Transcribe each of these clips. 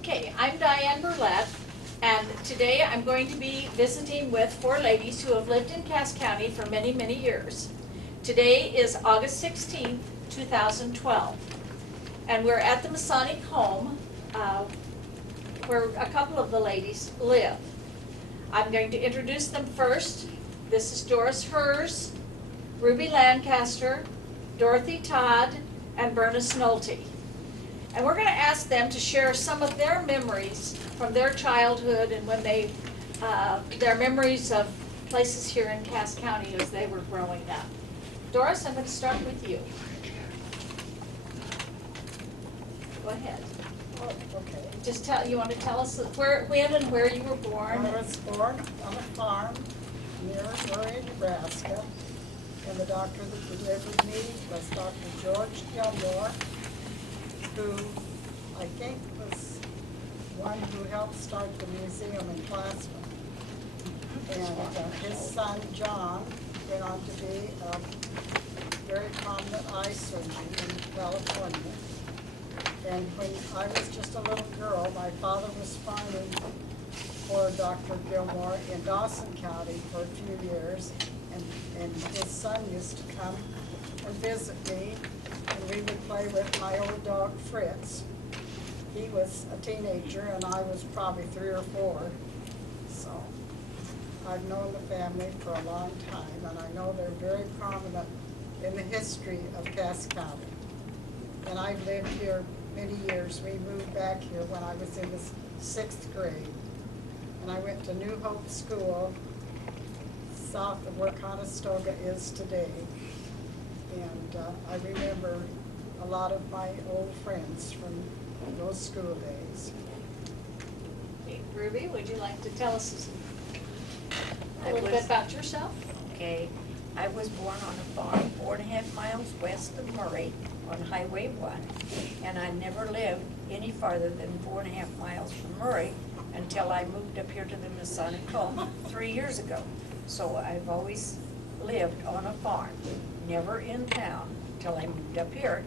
Okay, I'm Diane Burlett, and today I'm going to be visiting with four ladies who have lived in Cass County for many, many years. Today is August 16th, 2012, and we're at the Masonic home where a couple of the ladies live. I'm going to introduce them first. This is Doris Hirz, Ruby Lancaster, Dorothy Todd, and Bernice Nolte. And we're going to ask them to share some of their memories from their childhood and when they, their memories of places here in Cass County as they were growing up. Doris, I'm going to start with you. Go ahead. Oh, okay. Just tell, you want to tell us where, when and where you were born? I was born on a farm near Murray, Nebraska, and the doctor that delivered me was Dr. George Gilmore, who I think was one who helped start the museum in Plasma. And his son, John, went on to be a very prominent eye surgeon in California. And when I was just a little girl, my father was farming for Dr. Gilmore in Dawson County for a few years, and his son used to come and visit me, and we would play with my old dog Fritz. He was a teenager, and I was probably 3 or 4, so I've known the family for a long time, and I know they're very prominent in the history of Cass County. And I've lived here many years. We moved back here when I was in the 6th grade. And I went to New Hope School, south of where Conestoga is today. And I remember a lot of my old friends from those school days. Okay, Ruby, would you like to tell us a little bit about yourself? Okay, I was born on a farm 4.5 miles west of Murray on Highway 1, and I never lived any farther than 4.5 miles from Murray until I moved up here to the Masonic home 3 years ago. So I've always lived on a farm, never in town, till I moved up here.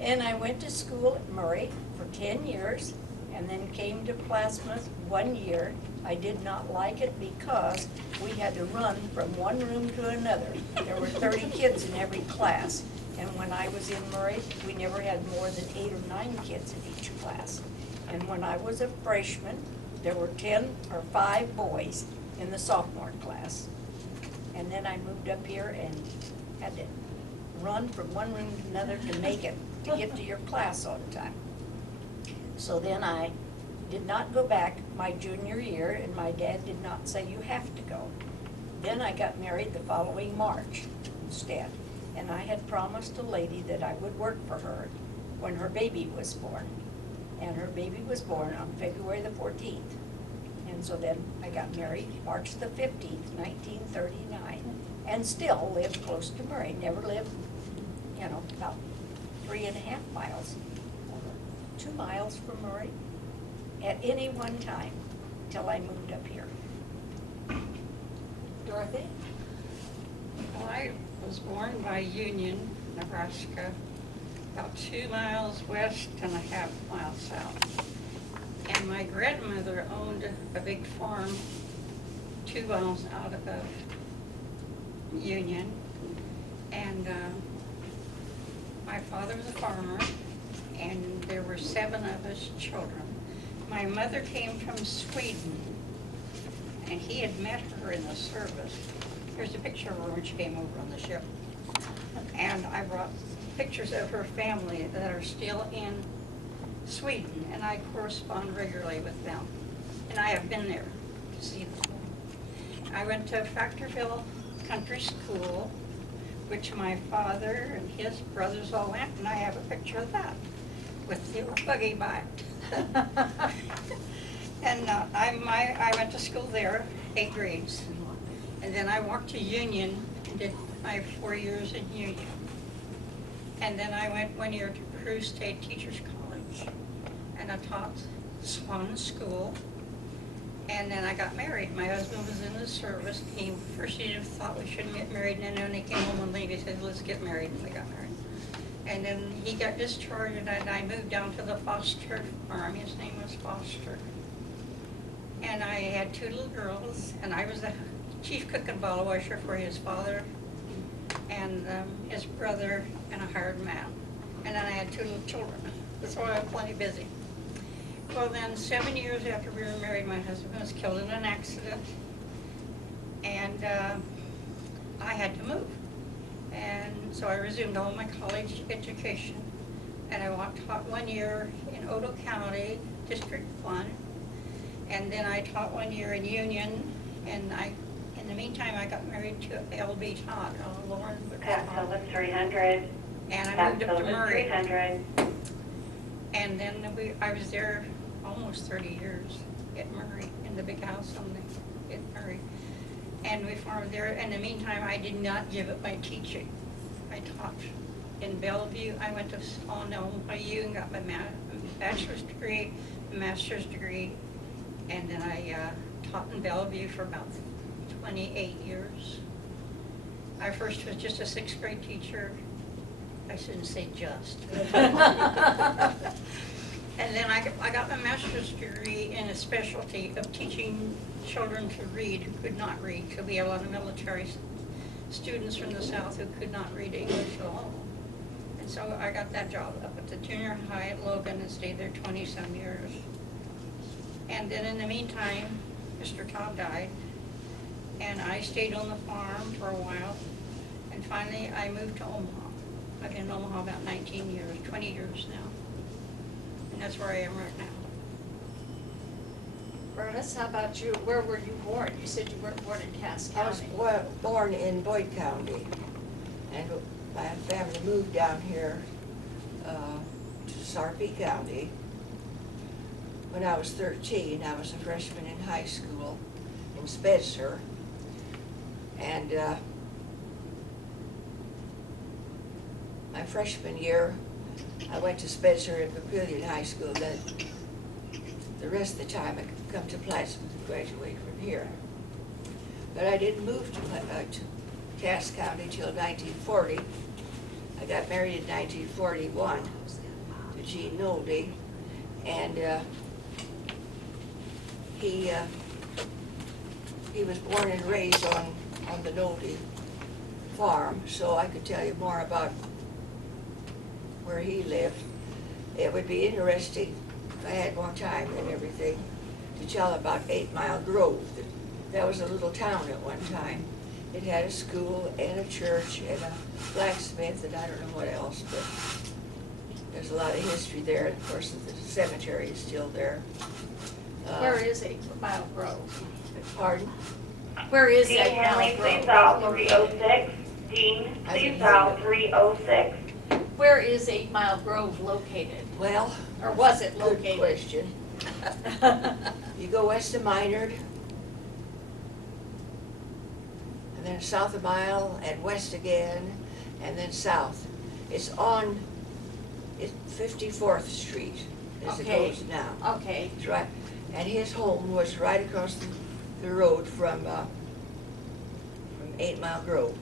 And I went to school at Murray for 10 years, and then came to Plasma 1 year. I did not like it because we had to run from one room to another. There were 30 kids in every class. And when I was in Murray, we never had more than 8 or 9 kids in each class. And when I was a freshman, there were 10 or 5 boys in the sophomore class. And then I moved up here and had to run from one room to another to make it, to get to your class on time. So then I did not go back my junior year, and my dad did not say you have to go. Then I got married the following March instead. And I had promised a lady that I would work for her when her baby was born. And her baby was born on February the 14th. And so then I got married March the 15th, 1939, and still lived close to Murray. Never lived, you know, about 3.5 miles, 2 miles from Murray at any one time till I moved up here. Dorothy? I was born by Union, Nebraska, about 2 miles west and 1/2 miles south. And my grandmother owned a big farm 2 miles out of Union. And my father was a farmer, and there were 7 of us children. My mother came from Sweden, and he had met her in the service. Here's a picture of her when she came over on the ship. And I brought pictures of her family that are still in Sweden, and I correspond regularly with them. And I have been there to see them. I went to Factorville Country School, which my father and his brothers all went, and I have a picture of that with the buggy by it. And I went to school there, 8 grades. And then I walked to Union and did my 4 years in Union. And then I went 1 year to Peru State Teachers College. And I taught Swan School. And then I got married. My husband was in the service. First he thought we shouldn't get married, and then when he came home and leave, he said, let's get married, and we got married. And then he got discharged and I moved down to the Foster farm. His name was Foster. And I had 2 little girls, and I was the chief cook and bottle washer for his father and his brother and a hired man. And then I had 2 little children, so I was plenty busy. Well then, 7 years after we were married, my husband was killed in an accident. And I had to move. And so I resumed all my college education. And I taught 1 year in Odo County, District 1. And then I taught 1 year in Union. And in the meantime, I got married to L.B. Todd, Lauren. Pat Phillips 300. And I Pat moved up to Phillips Murray. 300. And then I was there almost 30 years at Murray, in the big house at Murray. And we farmed there. In the meantime, I did not give up my teaching. I taught in Bellevue. I went to NYU and got my bachelor's degree, master's degree, and then I taught in Bellevue for about 28 years. I first was just a 6th grade teacher. I shouldn't say just. And then I got my master's degree in a specialty of teaching children to read who could not read, because we had a lot of military students from the South who could not read English at all. And so I got that job up at the junior high at Logan and stayed there 20-some years. And then in the meantime, Mr. Todd died, and I stayed on the farm for a while, and finally I moved to Omaha. I've been in Omaha about 19 years, 20 years now. And that's where I am right now. Bernice, how about you? Where were you born? You said you weren't born in Cass I was County. born in Boyd County, and my family moved down here to Sarpy County. When I was 13, I was a freshman in high school in Spencer, and my freshman year, I went to Spencer and Papillion High School. Then the rest of the time I could come to Plattsmouth and graduate from here. But I didn't move to Cass County till 1940. I got married in 1941 to Gene Nolte, and he was born and raised on the Nolte farm, so I could tell you more about where he lived. It would be interesting, if I had more time and everything, to tell about 8 Mile Grove. That was a little town at one time. It had a school and a church and a blacksmith and I don't know what else, but there's a lot of history there. And of course, the cemetery is still there. Where is 8 Mile Grove? Pardon? Where is Dean 8 Henley, Mile please Grove? dial 306. Dean, please dial 306. Where is 8 Mile Grove located? Well, Or was it good located? question. You go west of Minard, and then south of Mile, and west again, and then south. It's 54th Street as it Okay. goes now. Okay, It's right, and his home was right across the road from 8 Mile Grove.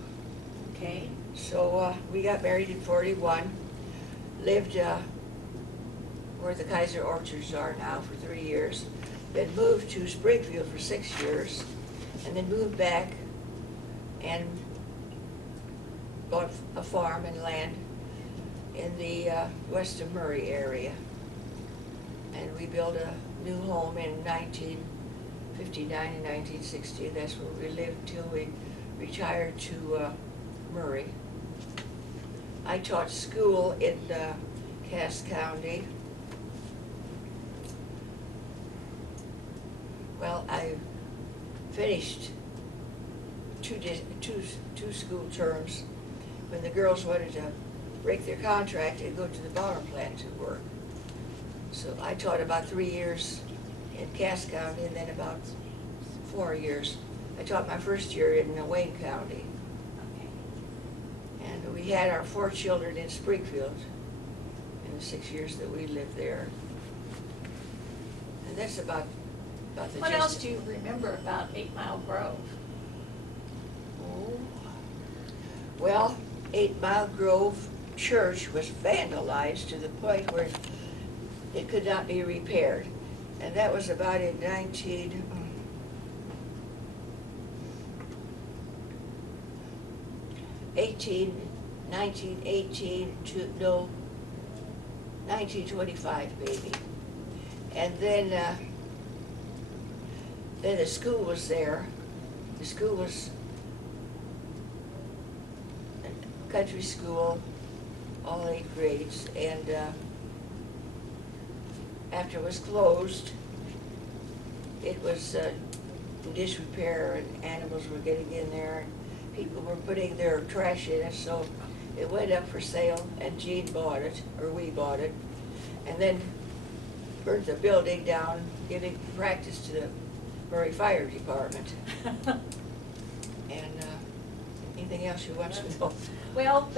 okay. So we got married in 41, lived where the Kaiser Orchards are now for 3 years, then moved to Springfield for 6 years, and then moved back and bought a farm and land in the west of Murray area. And we built a new home in 1959 and 1960. That's where we lived till we retired to Murray. I taught school in Cass County. Well, I finished two school terms when the girls wanted to break their contract and go to the bomber plant to work. So I taught about 3 years in Cass County and then about 4 years. I taught my first year in Wayne County. And we had our 4 children in Springfield in the 6 years that we lived there. And that's about the gist. What else do you remember about 8 Mile Grove? Oh. Well, 8 Mile Grove church was vandalized to the point where it could not be repaired. And that was about in 1925 maybe. And then the school was there. The school was a country school, all 8 grades, and after it was closed, it was in disrepair, and animals were getting in there, and people were putting their trash in it, so it went up for sale, and Gene bought it, or we bought it, and then burned the building down, giving practice to the Murray Fire Department. And anything else you want to know? Well,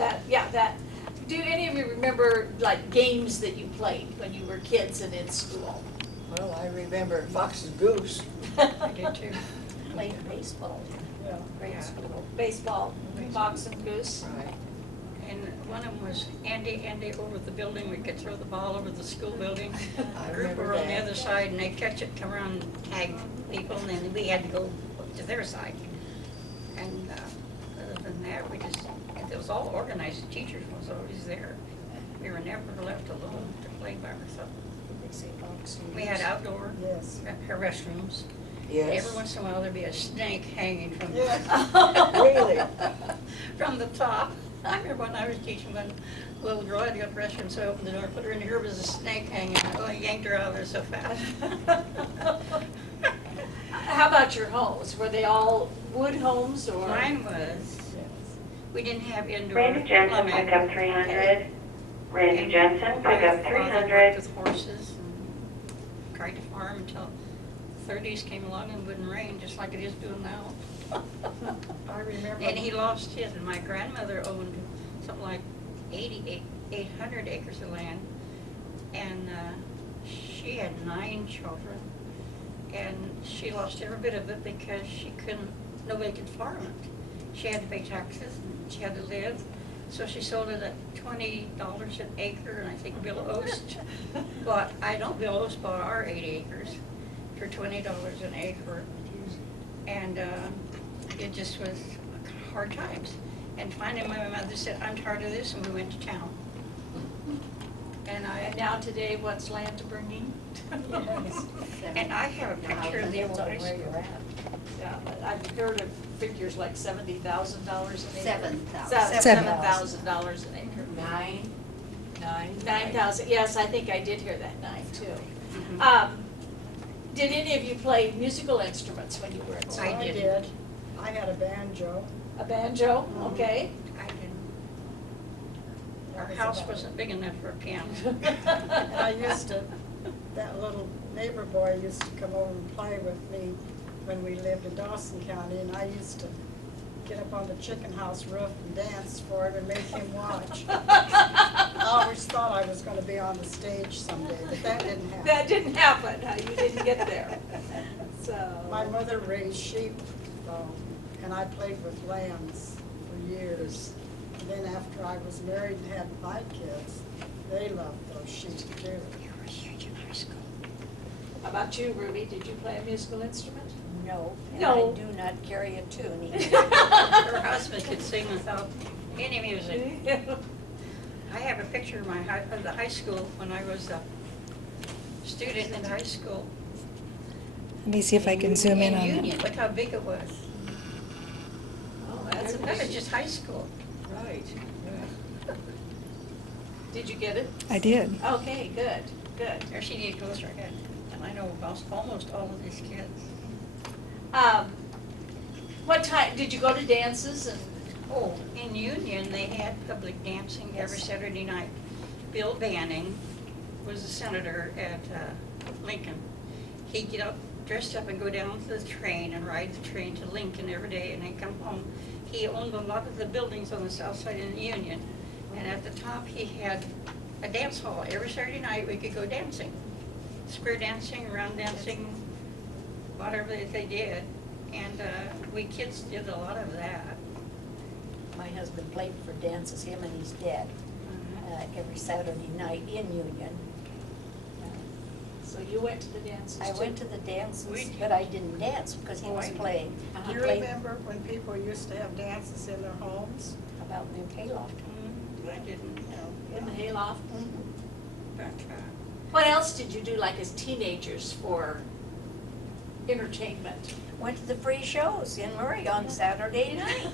do any of you remember like games that you played when you were kids and in school? Well, I remember Fox and Goose. I did too. Played baseball Yeah. in grade school. Baseball, fox and goose. Right. And one of them was Andy over the building, we could throw the ball over the school building. I Group remember were on the that. other side, and they'd catch it, come around and tag people, and then we had to go to their side. And other than that, it was all organized, the teachers was always there. We were never left alone to play by ourselves. They say fox and We had goose. outdoor Yes. restrooms. Yes. Every once in a while, there'd be a snake hanging from Yeah. Really? from the top. I remember when I was teaching one little girl had to go to the restroom, so I opened the door, put her in here, was a snake hanging. Oh, I yanked her out of there so fast. How about your homes? Were they all wood homes or? Mine was, we didn't have indoor Randy Jensen, plumbing. pick up 300. Randy And Jensen, my pick up father worked 300. with horses and tried to farm until the 30s came along and it wouldn't rain, just like it is doing now. I remember. And he lost his, and my grandmother owned something like 800 acres of land, and she had 9 children, and she lost every bit of it because nobody could farm it. She had to pay taxes, and she had to live, so she sold it at $20 an acre, and I think Bill Ost bought, Bill Ost bought our 8 acres for $20 an acre, and it just was hard times. And finally, my mother said, "I'm tired of this," and we went to town. And And now today, what's land bringing? Yes. And I have a picture of the old high Where you're school. at. Yeah, but I've heard of figures like $70,000 an acre. $7,000. $7,000 an acre. 9. 9,000, yes, I think I did hear that 9 too. Mhm. Did any of you play musical instruments when you were in school? I I didn't. did. I had a banjo. A banjo, Mhm. okay. I didn't. That Our was house about wasn't big enough for a piano. And I used to, that little neighbor boy used to come over and play with me when we lived in Dawson County, and I used to get up on the chicken house roof and dance for him and make him watch. I always thought I was gonna be on the stage someday, but that didn't happen. That didn't happen, you didn't get there, so. My mother raised sheep, and I played with lambs for years. And then after I was married and had my kids, they loved those sheep too. You were huge in high school. How about you, Ruby, did you play a musical instrument? No, and No. I do not carry a tune either. Her husband could sing without any music. I have a picture of of the high school when I was a student in high school. Let me see if I can zoom in on Union, it. look how big it was. Oh, that's a That was big, just high school. Right. did you get it? I did. Okay, good, good. There she needed closer again. And I know almost all of these kids. What time, did you go to dances and? Oh, in Union, they had public dancing every Saturday night. Bill Banning was a senator at Lincoln. He'd get up, dressed up and go down to the train and ride the train to Lincoln every day and then come home. He owned a lot of the buildings on the south side in the Union. And at the top, he had a dance hall. Every Saturday night, we could go dancing. Square dancing, round dancing, whatever they did. And we kids did a lot of that. My husband played for dances, him and he's dead. every Saturday night in Union. So you went to the dances I too? went to the dances, We- but I didn't dance because he was Oh, I- playing. Uh-huh. He Do you played remember when people used to have dances in their homes? about New Hayloft. I didn't know, In the hayloft? but, What else did you do like as teenagers for entertainment? Went to the free shows in Murray on Saturday night.